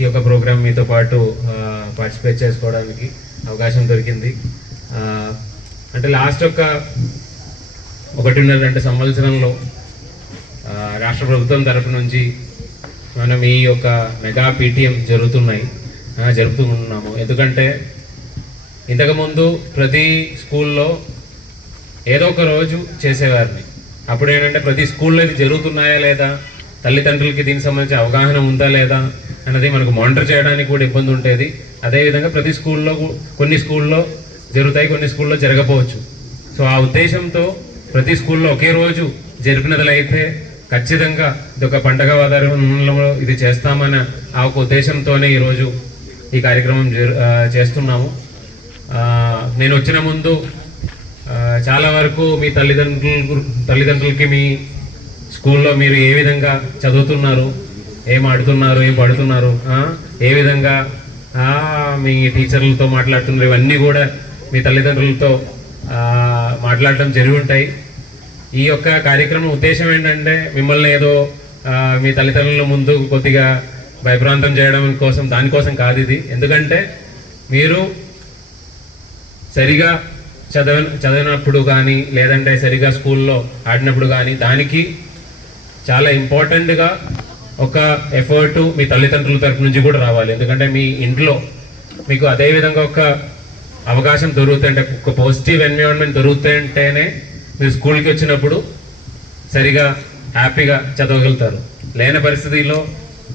ఈ యొక్క ప్రోగ్రామ్ మీతో పాటు పార్టిసిపేట్ చేసుకోవడానికి అవకాశం దొరికింది. అంటే లాస్ట్ ఒక 1.5-2 సంవత్సరంలో రాష్ట్ర ప్రభుత్వం తరపు నుంచి మనం ఈ యొక్క మెగా పీటీఎం జరుపుతున్నాము. ఎందుకంటే ఇంతకుముందు ప్రతి స్కూల్లో ఏదో ఒక రోజు చేసేవారిని. అప్పుడు ఏంటంటే ప్రతి స్కూల్లో ఇది జరుగుతున్నాయా లేదా, తల్లిదండ్రులకి దీనికి సంబంధించి అవగాహన ఉందా లేదా అన్నది మనకు మానిటర్ చేయడానికి కూడా ఇబ్బంది ఉండేది. అదేవిధంగా ప్రతి స్కూల్లో కొన్ని స్కూల్లో జరుగుతాయి, కొన్ని స్కూల్లో జరగకపోవచ్చు. సో ఆ ఉద్దేశంతో ప్రతి స్కూల్లో ఒకే రోజు జరిపినట్లయితే ఖచ్చితంగా ఇది ఒక పండగ వాతావరణంలో ఇది చేస్తామన్న ఆ ఒక ఉద్దేశంతోనే ఈరోజు ఈ కార్యక్రమం చేస్తున్నాము. నేను వచ్చిన ముందు చాలా వరకు మీ తల్లిదండ్రులకి మీ స్కూల్లో మీరు ఏ విధంగా చదువుతున్నారు, ఏం ఆడుతున్నారు, ఏం పడుతున్నారు, ఏ విధంగా మీ టీచర్లతో మాట్లాడుతున్నారు, ఇవన్నీ కూడా మీ తల్లిదండ్రులతో మాట్లాడటం జరిగి ఉంటాయి. ఈ యొక్క కార్యక్రమం ఉద్దేశం ఏంటంటే మిమ్మల్ని ఏదో మీ తల్లిదండ్రుల ముందు కొద్దిగా భయభ్రాంతం చేయడం కోసం, దానికోసం కాదు ఇది. ఎందుకంటే మీరు సరిగా చదివినప్పుడు కానీ లేదంటే సరిగా స్కూల్లో ఆడినప్పుడు కానీ దానికి చాలా ఇంపార్టెంట్గా ఒక ఎఫర్ట్ మీ తల్లిదండ్రుల తరపు నుంచి కూడా రావాలి. ఎందుకంటే మీ ఇంట్లో మీకు అదేవిధంగా ఒక అవకాశం దొరుకుతుంటే, ఒక పాజిటివ్ ఎన్విరాన్మెంట్ దొరుకుతుంటేనే మీరు స్కూల్కి వచ్చినప్పుడు సరిగా హ్యాపీగా చదవగలుగుతారు. లేని పరిస్థితిలో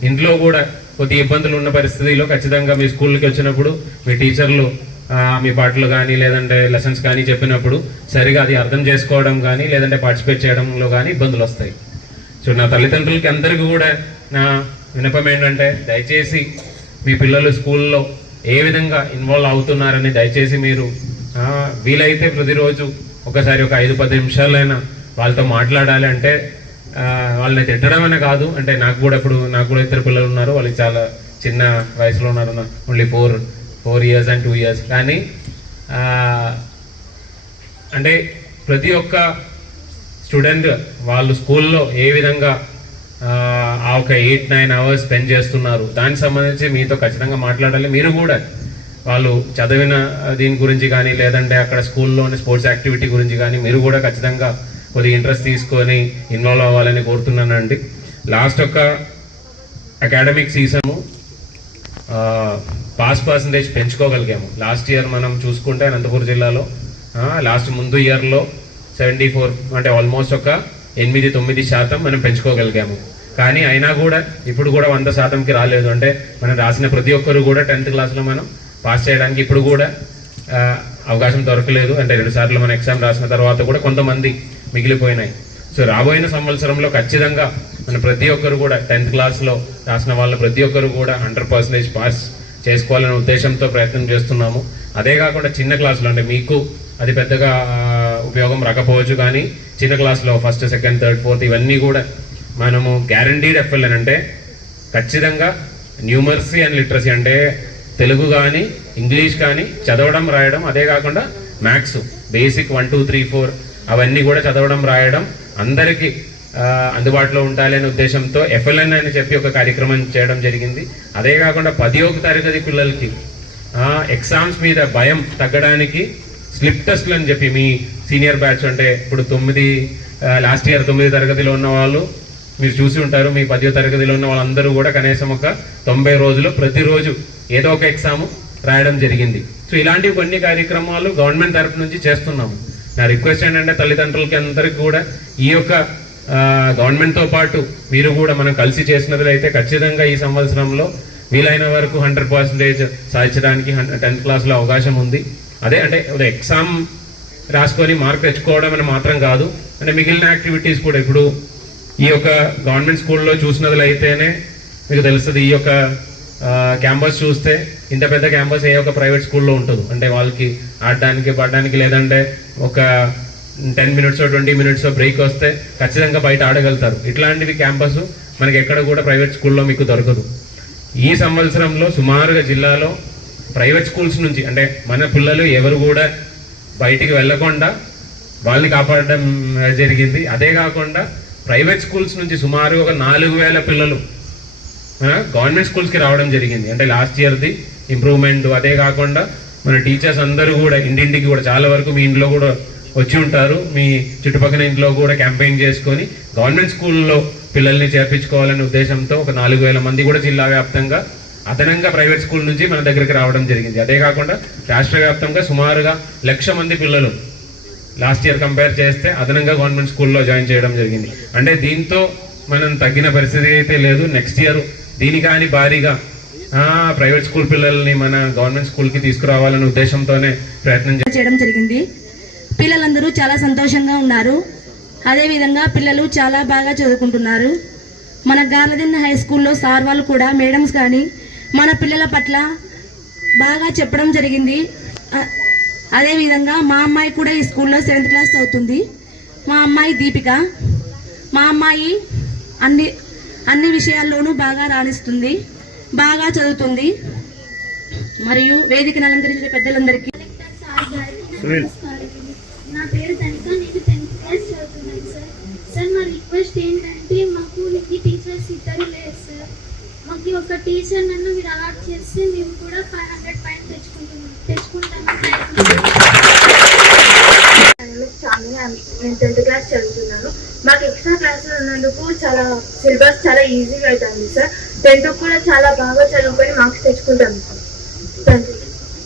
ఇంట్లో కూడా కొద్ది ఇబ్బందులు ఉన్న పరిస్థితిలో ఖచ్చితంగా మీ స్కూల్కి వచ్చినప్పుడు మీ టీచర్లు మీ పాటలు కానీ లేదంటే లెసన్స్ కానీ చెప్పినప్పుడు సరిగా అది అర్థం చేసుకోవడం కానీ లేదంటే పార్టిసిపేట్ చేయడంలో కానీ ఇబ్బందులు వస్తాయి. సో నా తల్లిదండ్రులకి అందరికీ కూడా నా విన్నపం ఏంటంటే దయచేసి మీ పిల్లలు స్కూల్లో ఏ విధంగా ఇన్వాల్వ్ అవుతున్నారని దయచేసి మీరు వీలైతే ప్రతిరోజు ఒకసారి ఒక 5-10 నిమిషాలైనా వాళ్ళతో మాట్లాడాలి. అంటే వాళ్ళని తిట్టడం అనే కాదు, అంటే నాకు కూడా 2 పిల్లలు ఉన్నారు, వాళ్ళకి చాలా చిన్న వయసులో ఉన్నారు, ఓన్లీ 4 years and 2 years. కానీ అంటే ప్రతి ఒక్క స్టూడెంట్ వాళ్ళు స్కూల్లో ఏ విధంగా ఆ ఒక 8-9 hours స్పెండ్ చేస్తున్నారు దానికి సంబంధించి మీతో ఖచ్చితంగా మాట్లాడాలి. మీరు కూడా వాళ్ళు చదివిన దీని గురించి కానీ లేదంటే అక్కడ స్కూల్లోని స్పోర్ట్స్ యాక్టివిటీ గురించి కానీ మీరు కూడా ఖచ్చితంగా కొద్దిగా ఇంట్రెస్ట్ తీసుకొని ఇన్వాల్వ్ అవ్వాలని కోరుతున్నానండి. లాస్ట్ ఒక అకాడమిక్ సీజను పాస్ పర్సంటేజ్ పెంచుకోగలిగాము. లాస్ట్ ఇయర్ మనం చూసుకుంటే అనంతపురం జిల్లాలో ముందు ఇయర్లో 74 అంటే ఆల్మోస్ట్ ఒక 8-9% మనం పెంచుకోగలిగాము. కానీ అయినా కూడా ఇప్పుడు కూడా 100%కి రాలేదు. అంటే మనం రాసిన ప్రతి ఒక్కరు కూడా 10th క్లాస్లో మనం పాస్ చేయడానికి ఇప్పుడు కూడా అవకాశం దొరకలేదు. అంటే 2 సార్లు మనం ఎగ్జామ్ రాసిన తర్వాత కూడా కొంతమంది మిగిలిపోయినాయి. సో రాబోయిన సంవత్సరంలో ఖచ్చితంగా మన ప్రతి ఒక్కరు కూడా 10th క్లాస్లో రాసిన వాళ్ళు ప్రతి ఒక్కరు కూడా 100% పాస్ చేసుకోవాలనే ఉద్దేశంతో ప్రయత్నం చేస్తున్నాము. అదే కాకుండా చిన్న క్లాసులో అంటే మీకు అది పెద్దగా ఉపయోగం రాకపోవచ్చు, కానీ చిన్న క్లాస్లో 1st, 2nd, 3rd, 4th ఇవన్నీ కూడా మనము గ్యారంటీడ్ FLN అంటే ఖచ్చితంగా న్యూమర్సీ అండ్ లిటరసీ అంటే తెలుగు కానీ ఇంగ్లీష్ కానీ చదవడం రాయడం, అదే కాకుండా మ్యాథ్స్ బేసిక్ 1, 2, 3, 4 అవన్నీ కూడా చదవడం రాయడం అందరికీ అందుబాటులో ఉండాలి అనే ఉద్దేశంతో FLN అని చెప్పి ఒక కార్యక్రమం చేయడం జరిగింది. అదే కాకుండా 10వ తరగతి పిల్లలకి ఎగ్జామ్స్ మీద భయం తగ్గడానికి స్లిప్ టెస్ట్లు అని చెప్పి మీ సీనియర్ బ్యాచ్ అంటే ఇప్పుడు లాస్ట్ ఇయర్ 9వ తరగతిలో ఉన్న వాళ్ళు మీరు చూసి ఉంటారు. మీ 10వ తరగతిలో ఉన్న వాళ్ళందరూ కూడా కనీసం ఒక 90 రోజులు ప్రతిరోజు ఏదో ఒక ఎగ్జామ్ రాయడం జరిగింది. సో ఇలాంటి కొన్ని కార్యక్రమాలు గవర్నమెంట్ తరఫు నుంచి చేస్తున్నాము. నా రిక్వెస్ట్ ఏంటంటే తల్లిదండ్రులకి అందరికీ కూడా ఈ యొక్క గవర్నమెంట్తో పాటు మీరు కూడా మనం కలిసి చేసినట్లయితే ఖచ్చితంగా ఈ సంవత్సరంలో వీలైన వరకు 100% సాధించడానికి 10th క్లాస్లో అవకాశం ఉంది. అదే అంటే ఎగ్జామ్ రాసుకొని మార్క్ తెచ్చుకోవడం అని మాత్రం కాదు, అంటే మిగిలిన యాక్టివిటీస్ కూడా ఇప్పుడు ఈ యొక్క గవర్నమెంట్ స్కూల్లో చూసినట్లయితేనే మీకు తెలుస్తుంది. ఈ యొక్క క్యాంపస్ చూస్తే ఇంత పెద్ద క్యాంపస్ ఏ ఒక ప్రైవేట్ స్కూల్లో ఉంటుంది. అంటే వాళ్ళకి ఆడడానికి పడడానికి లేదంటే ఒక 10 minutes 20 minutes బ్రేక్ వస్తే ఖచ్చితంగా బయట ఆడగలుగుతారు. ఇట్లాంటివి క్యాంపస్ మనకి ఎక్కడ కూడా ప్రైవేట్ స్కూల్లో మీకు దొరకదు. ఈ సంవత్సరంలో సుమారుగా జిల్లాలో ప్రైవేట్ స్కూల్స్ నుంచి అంటే మన పిల్లలు ఎవరు కూడా బయటికి వెళ్ళకుండా వాళ్ళని కాపాడడం జరిగింది. అదే కాకుండా ప్రైవేట్ స్కూల్స్ నుంచి సుమారు ఒక 4,000 పిల్లలు గవర్నమెంట్ స్కూల్స్కి రావడం జరిగింది. అంటే లాస్ట్ ఇయర్ది ఇంప్రూవ్మెంట్. అదే కాకుండా మన టీచర్స్ అందరూ కూడా ఇంటింటికి కూడా చాలా వరకు మీ ఇంట్లో కూడా వచ్చి ఉంటారు, మీ చుట్టుపక్కల ఇంట్లో కూడా క్యాంపెయిన్ చేసుకొని గవర్నమెంట్ స్కూల్లో పిల్లల్ని చేర్పించుకోవాలనే ఉద్దేశంతో ఒక 4,000 మంది కూడా జిల్లా వ్యాప్తంగా అదనంగా ప్రైవేట్ స్కూల్ నుంచి మన దగ్గరికి రావడం జరిగింది. అదే కాకుండా రాష్ట్ర వ్యాప్తంగా సుమారుగా 1,00,000 మంది పిల్లలు లాస్ట్ ఇయర్ కంపేర్ చేస్తే అదనంగా గవర్నమెంట్ స్కూల్లో జాయిన్ చేయడం జరిగింది. అంటే దీంతో మనం తగ్గిన పరిస్థితి అయితే లేదు. నెక్స్ట్ ఇయర్ దీని కానీ భారీగా ప్రైవేట్ స్కూల్ పిల్లల్ని మన గవర్నమెంట్ స్కూల్కి తీసుకురావాలనే ఉద్దేశంతోనే ప్రయత్నం చేయడం జరిగింది. పిల్లలందరూ చాలా సంతోషంగా ఉన్నారు. అదేవిధంగా పిల్లలు చాలా బాగా చదువుకుంటున్నారు. మన గార్లదిన్న హై స్కూల్లో సార్ వాళ్ళు కూడా మేడమ్స్ కానీ మన పిల్లల పట్ల బాగా చెప్పడం జరిగింది. అదేవిధంగా మా అమ్మాయి కూడా ఈ స్కూల్లో 7th క్లాస్ చదువుతుంది. మా అమ్మాయి దీపిక. మా అమ్మాయి అన్ని విషయాల్లోనూ బాగా రాణిస్తుంది, బాగా చదువుతుంది. మరియు వేదికను అలంకరించిన పెద్దలందరికీ నా పేరు తనిక, నేను 10th క్లాస్ చదువుతున్నాను సార్. సార్ మా రిక్వెస్ట్ ఏంటంటే మాకు ఈ టీచర్స్ ఇద్దరు లేరు సార్. మాకు ఒక టీచర్ నన్ను మీరు అలాట్ చేస్తే మేము కూడా 500 పైన తెచ్చుకుంటాము. నేను 10th క్లాస్ చదువుతున్నాను. మాకు ఎక్స్ట్రా క్లాసులు ఉన్నందుకు సిలబస్ చాలా ఈజీగా అవుతుంది సార్. 10th కూడా చాలా బాగా చదువుకొని మార్క్స్ తెచ్చుకుంటాము సార్. Thank you.